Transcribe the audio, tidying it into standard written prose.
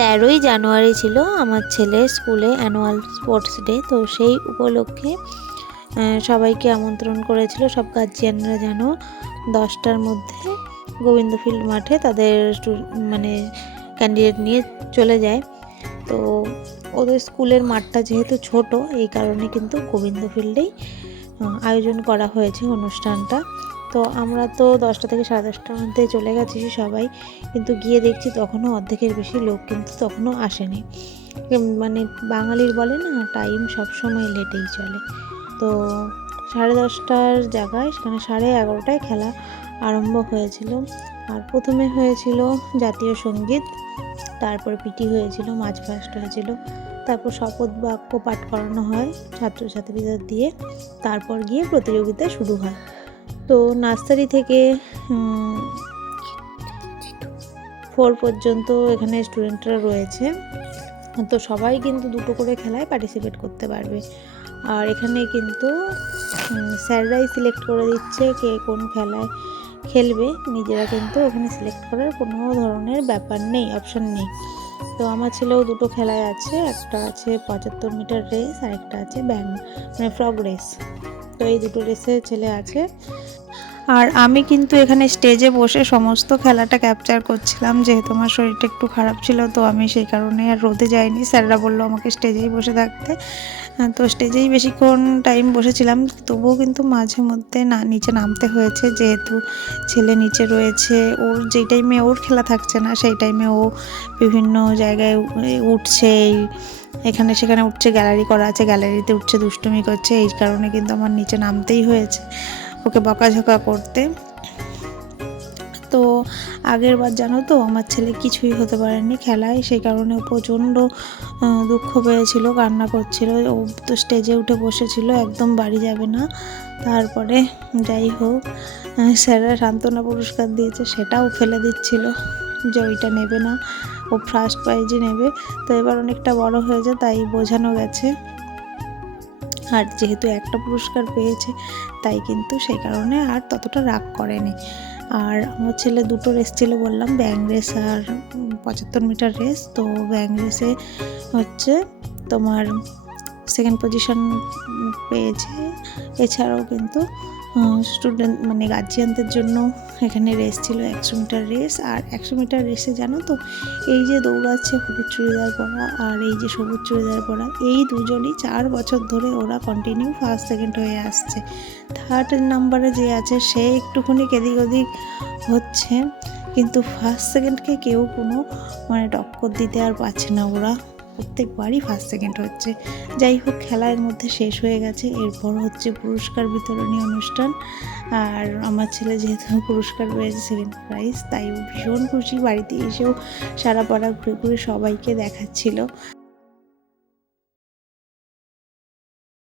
13ই জানুয়ারি ছিল আমার ছেলের স্কুলে অ্যানুয়াল স্পোর্টস ডে। তো সেই উপলক্ষে সবাইকে আমন্ত্রণ করেছিল সব গার্জিয়ানরা যেন 10টার মধ্যে গোবিন্দ ফিল্ড মাঠে তাদের মানে ক্যান্ডিডেট নিয়ে চলে যায়। তো ওদের স্কুলের মাঠটা যেহেতু ছোট, এই কারণে কিন্তু গোবিন্দ ফিল্ডেই আয়োজন করা হয়েছে অনুষ্ঠানটা। তো আমরা তো 10টা থেকে 10:30টার মধ্যে চলে গেছি সবাই, কিন্তু গিয়ে দেখছি তখনও অর্ধেকের বেশি লোক কিন্তু তখনও আসেনি। মানে বাঙালির বলে না, টাইম সবসময় লেটেই চলে। তো 10:30টার জায়গায় সেখানে 11:30টায় খেলা আরম্ভ হয়েছিল। আর প্রথমে হয়েছিল জাতীয় সঙ্গীত, তারপর পিটি হয়েছিল, মাঝ ফার্স্ট হয়েছিল, তারপর শপথ বাক্য পাঠ করানো হয় ছাত্রছাত্রীদের দিয়ে, তারপর গিয়ে প্রতিযোগিতা শুরু হয়। তো নার্সারি থেকে 4 পর্যন্ত এখানে স্টুডেন্টরা রয়েছে। তো সবাই কিন্তু দুটো করে খেলায় পার্টিসিপেট করতে পারবে। আর এখানে কিন্তু স্যাররাই সিলেক্ট করে দিচ্ছে কে কোন খেলায় খেলবে, নিজেরা কিন্তু এখানে সিলেক্ট করার কোনো ধরনের ব্যাপার নেই, অপশান নেই। তো আমার ছেলেও দুটো খেলায় আছে, একটা আছে 75 মিটার রেস আর একটা আছে মানে ফ্রগ রেস। তো এই দুটো রেসে ছেলে আছে। আর আমি কিন্তু এখানে স্টেজে বসে সমস্ত খেলাটা ক্যাপচার করছিলাম, যেহেতু আমার শরীরটা একটু খারাপ ছিল, তো আমি সেই কারণে আর রোদে যাইনি। স্যাররা বললো আমাকে স্টেজেই বসে থাকতে, তো স্টেজেই বেশিক্ষণ টাইম বসেছিলাম। তবুও কিন্তু মাঝে মধ্যে নিচে নামতে হয়েছে, যেহেতু ছেলে নিচে রয়েছে। ওর যেই টাইমে ওর খেলা থাকছে না সেই টাইমে ও বিভিন্ন জায়গায় উঠছে, এখানে সেখানে উঠছে, গ্যালারি করা আছে গ্যালারিতে উঠছে, দুষ্টুমি করছে। এই কারণে কিন্তু আমার নিচে নামতেই হয়েছে ওকে বকাঝকা করতে। তো আগের বার জানো তো আমার ছেলে কিছুই হতে পারেনি খেলায়, সেই কারণে প্রচণ্ড দুঃখ পেয়েছিল, কান্না করছিল। ও তো স্টেজে উঠে বসেছিল, একদম বাড়ি যাবে না। তারপরে যাই হোক স্যাররা সান্ত্বনা পুরস্কার দিয়েছে, সেটাও ফেলে দিচ্ছিল যে ওইটা নেবে না, ও ফার্স্ট প্রাইজই নেবে। তো এবার অনেকটা বড় হয়েছে, তাই বোঝানো গেছে। আর যেহেতু একটা পুরস্কার পেয়েছে, তাই কিন্তু সেই কারণে আর ততটা রাগ করেনি। আর আমার ছেলে দুটো রেস ছিল বললাম, ব্যাং রেস আর 75 মিটার রেস। তো ব্যাং রেসে হচ্ছে তোমার সেকেন্ড পজিশন পেয়েছে। এছাড়াও কিন্তু স্টুডেন্ট মানে গার্জিয়ানদের জন্য এখানে রেস ছিল 100 মিটার রেস। আর 100 মিটার রেসে জানো তো, এই যে দৌড়াচ্ছে হলুদ চুড়িদার পরা আর এই যে সবুজ চুড়িদার পরা, এই দুজনই 4 বছর ধরে ওরা কন্টিনিউ ফার্স্ট সেকেন্ড হয়ে আসছে। থার্ড নাম্বারে যে আছে সে একটুখানি এদিক ওদিক হচ্ছে, কিন্তু ফার্স্ট সেকেন্ডকে কেউ কোনো মানে টক্কর দিতে আর পারছে না, ওরা প্রত্যেকবারই ফার্স্ট সেকেন্ড হচ্ছে। যাই হোক, খেলার মধ্যে শেষ হয়ে গেছে, এরপর হচ্ছে পুরস্কার বিতরণী অনুষ্ঠান। আর আমার ছেলে যেহেতু পুরস্কার পেয়েছে সেকেন্ড প্রাইজ, তাই ভীষণ খুশি। বাড়িতে এসেও সারা পাড়া ঘুরে ঘুরে সবাইকে দেখাচ্ছিল।